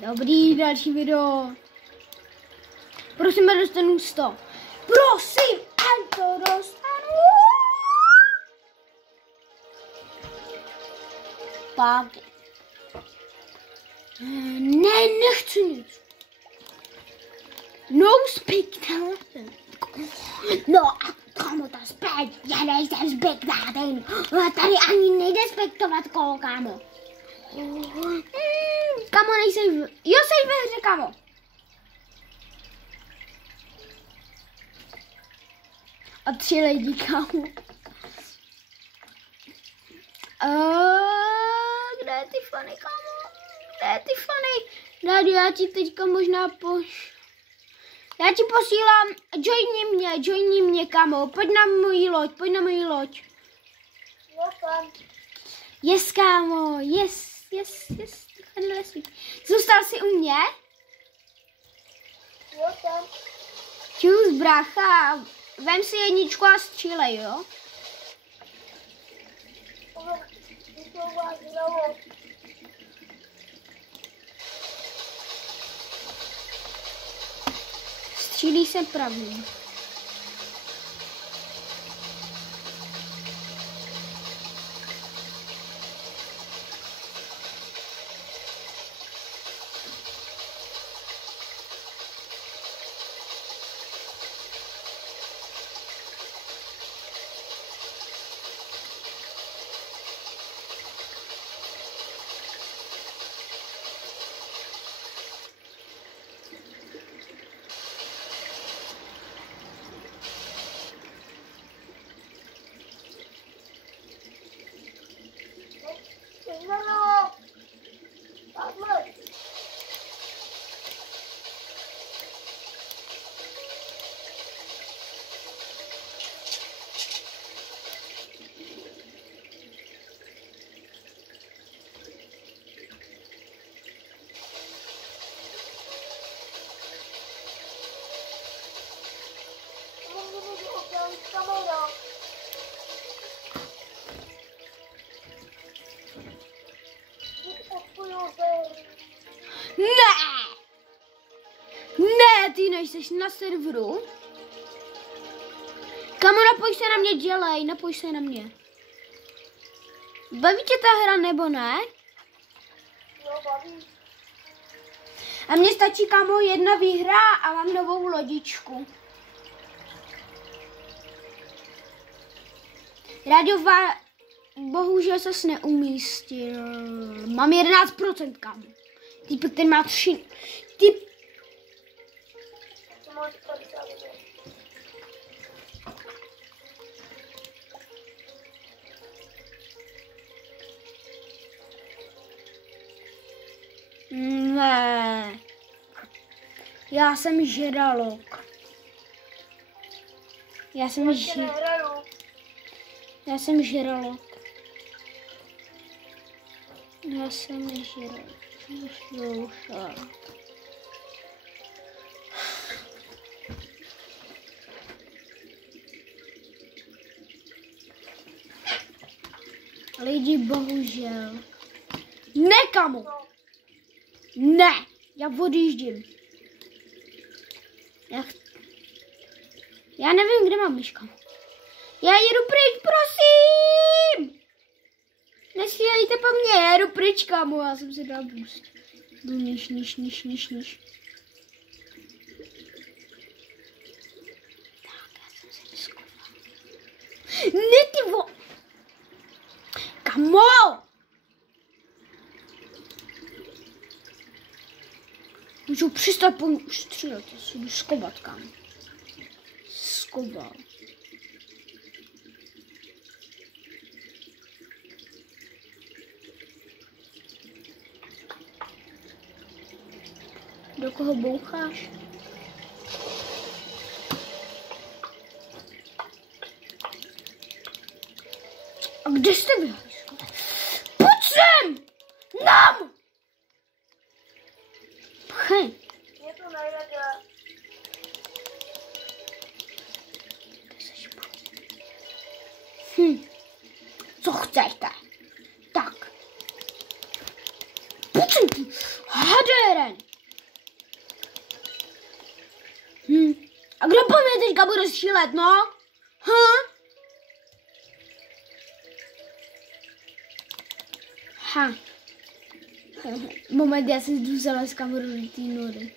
Dobrý, další video. Prosím, dostanu 100. Prosím, ať to dostanu. Pak. Ne, nechci nic. No spectator. No a komu to zpět? Já nejsem spektátor. Tady ani nejde spektovat kolo, kámo. Kamo, nejsem. Jo, jsi ve hře, kamo. A 3 lidi, kamo. Kde je ty fany, kamo? Kde je ty fany? Rádio, já ti teďka možná já ti posílám, joini mě, kamo. Pojď na moji loď. Yes, kámo, yes. Zůstal jsi u mě? Jo, tam. Čus, brácha. Vem si 1 a střílej, jo? Střílí se pravým. Ne, ty nejseš na serveru. Kamo, napoj se na mě, dělej, napoj se na mě. Baví tě ta hra nebo ne? Jo, baví. A mně stačí, kamo, 1 výhra a mám novou lodičku. Rádiová, bohužel ses neumístil. Mám 11%, kamo. Týpek, ten má 3. Ne. Já jsem žralok. Já jsem žralok. Já jsem žralok. Lidi, bohužel. Ne, kamo. Ne, já odjíždím. Já nevím, kde mám myška. Já jedu pryč, prosím! Nestřílejte po mně, já jedu pryč, kámo, já jsem si dal boost. Níž. Tak, já jsem si vyskoval. Ne, ty vo... Kamo! Můžu přistat po mě už střílet, já se jdu skovat, kámo. Skoval. Do koho boucháš? A kde jste byli? Pojď sem! Nám! Pchej. Mě to nejde. Co chcete? Tak. Pojď sem, haderen! bude střílet, no. Ha. Moment, já si jdu zalez kameru do té nory.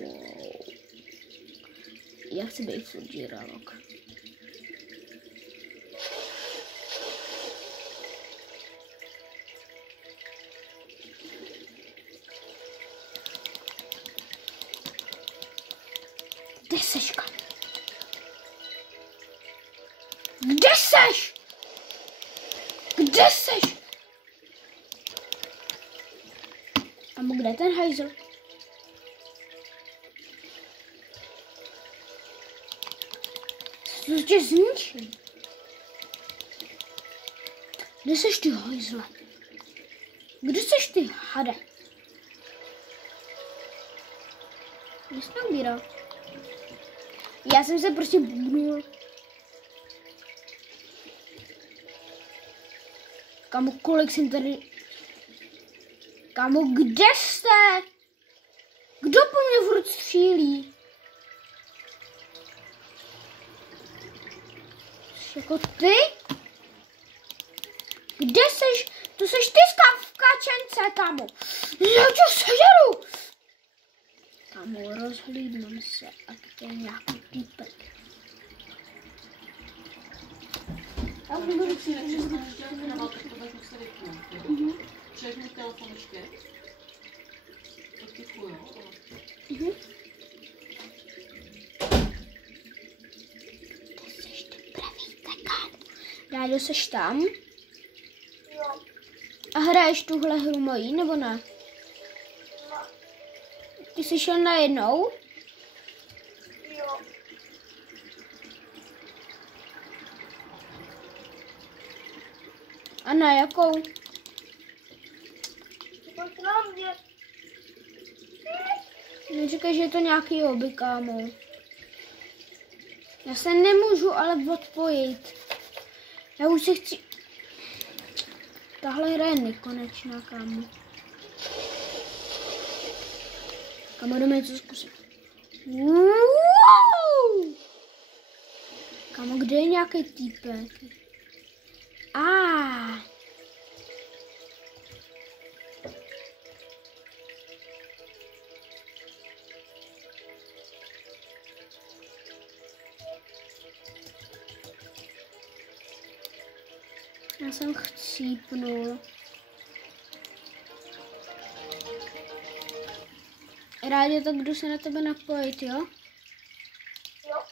Wow. Já chci být furt žralok. Kde seš, kam? Kde seš? Kde seš? Amo, kde ten hajzl? Co tě zničí? Kde seš ty hajzle? Kde seš ty hade? Kde jsi tam bíral? Já jsem se prostě bubnul. Kámo, kolik jsem tady... Kámo, kde jste? Kdo po mně furt střílí? Jsi jako ty? Kde seš? To seš ty v kačence, kámo. Já tě sežeru. Kámo, rozhlídnem se a to je nějaký týpek. Já budu si nečekal, tak to vezmu se vypnout. Přijď mi telefon ještě. Potichu, jo? Ty seš ty pravý, kámo. Rádio, seš tam? Jo. A hraješ tuhle hru mojí, nebo ne? No. Ty jsi šel najednou? Jo. A na jakou? Pojď na mě. Neříkej, že je to nějaký hobby, kámo. Já se nemůžu ale odpojit. Já už se chci... Tahle hra je nekonečná, kámo. Kámo, jdeme něco zkusit. Wow! Kámo, kde je nějaký týpek? Já jsem chcípnul. Rádi, tak jdu se na tebe napojit, jo? Jo.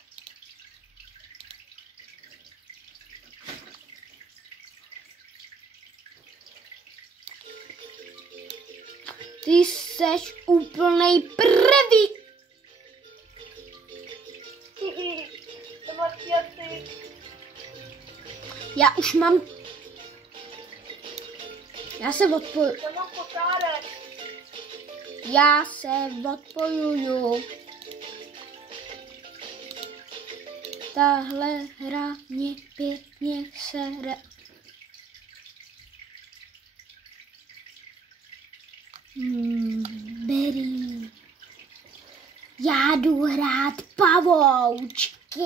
Ty seš úplnej prvý. To máš ty. Já už mám... Já se odpoju. To mám kotárek. Já se odpojuju. Tahle hra mě pěkně sere. Berry. Já jdu hrát pavoučky.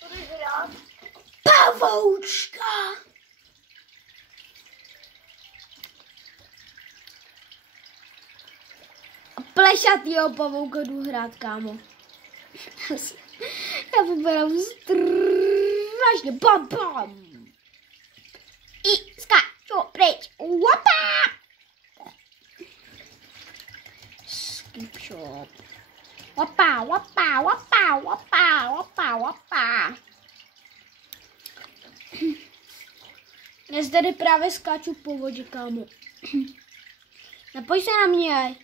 Co jdeš hrát? Pavoučka. Plešatýho pavouka jdu hrát, kámo. Já vypadám strašně. Bam, bam. I skáču pryč. Wapa. Skip shop. Wapa, wapa, wapa, wapa, wapa, wapa. Já tady právě skáču po vodě, kámo. Napoj se na mě.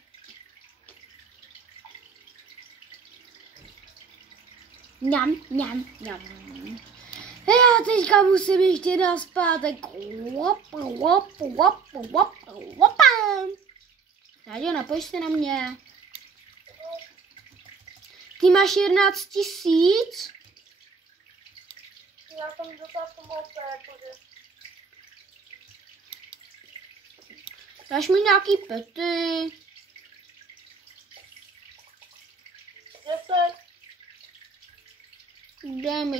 Mňam, mňam, mňam. Já teďka musím ještě na zpátek. Wapa. Rádio, napoj se na mě. Ty máš 11 000? Já jsem docela pomohla, jakože. Dáš mi nějaký pety?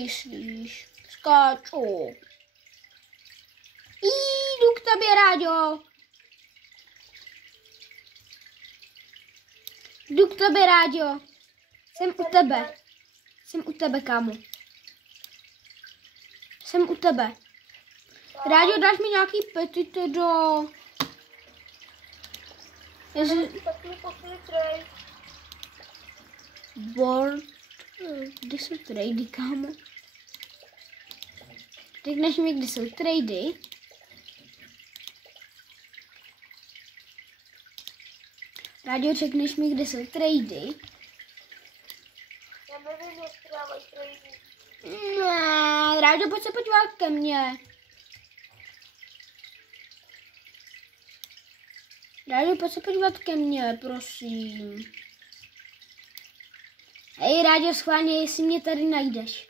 myslíš? Skáču. Jdu k tobě, Ráďo. Jdu k tobě, Ráďo. Jsem u tebe. Jsem u tebe, kámo. Jsem u tebe. Ráďo, dáš mi nějaký petito do... Tak mi pošli trade. Board... Kde jsou trady, kámo? Řekneš mi, kde jsou trady? Rádio, řekneš mi, kde jsou trady? Já nevím, jak dávají trady. Ne, Rádio, pojď se podívat ke mně. Rádio, pojď se podívat ke mně, prosím. Hej, Rádio, schválně, jestli mě tady najdeš.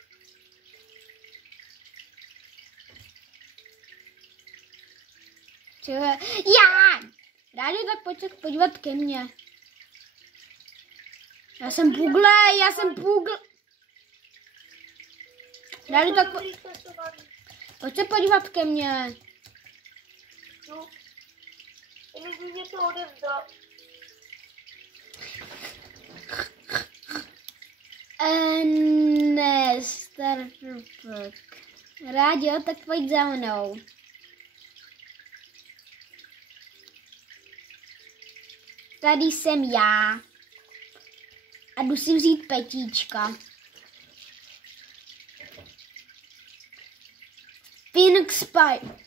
Já! Rádio, tak pojď se podívat ke mně. Já jsem Google. Rádio, tak pojď se podívat ke mně. No. Jenom by mě to odevzdat. Ne, starpek. Rádio, tak pojď za mnou. Tady jsem já. A jdu si vzít petíčka. Pink Spider.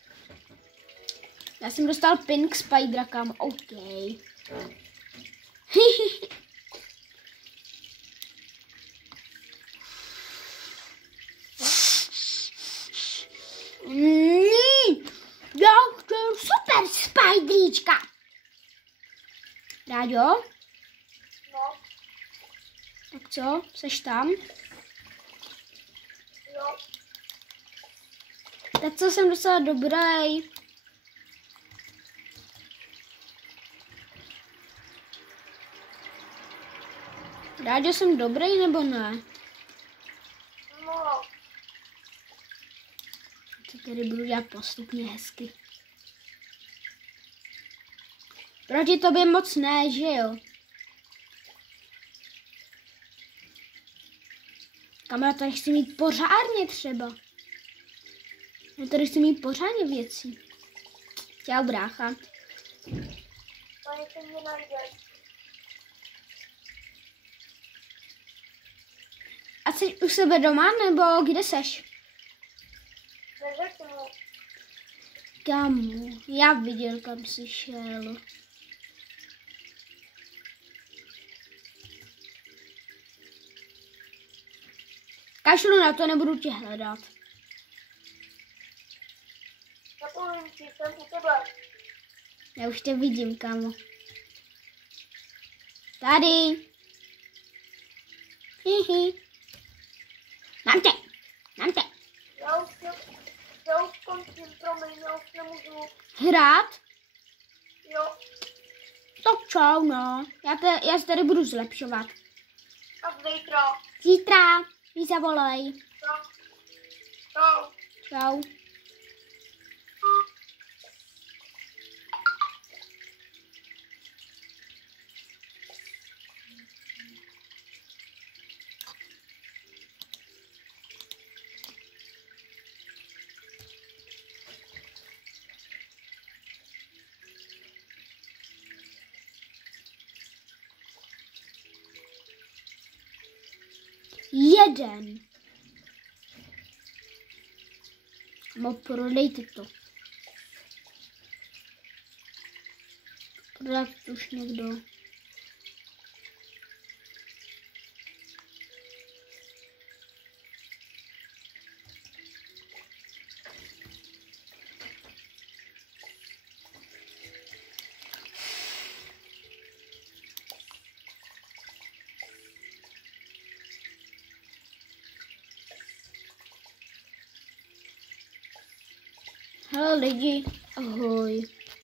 Já jsem dostal Pink Spidera, kam. OK. Já chci super Spideríčka. Ráďo? No, Tak co? Seš tam? jo. Tak co, jsem docela dobrý. Ráďo, jsem dobrý nebo ne? No, To tady budu dělat postupně hezky. Proti tobě moc ne, že jo? Kamera, tady chci mít pořádně třeba. Já tady chci mít pořádně věcí. Čau, brácha. ani se mě najdeš. A jsi u sebe doma, nebo kde seš? Neřeknu. Kamu? Já viděl, kam jsi šel. Kašlu na to, nebudu tě hledat. Napovím ti, jsem u tebe. Já už tě vidím, kámo. Tady. Hihi. Mám tě. Já už končím, promiň, já už nemůžu. Hrát? Jo, Tak čau, no. Já se tady budu zlepšovat. a zítra. Zítra mi zavolej. Tak. Čau. Čau. Jeden. No, prodejte to. Prodat už někdo. Hele lidi, ahoj.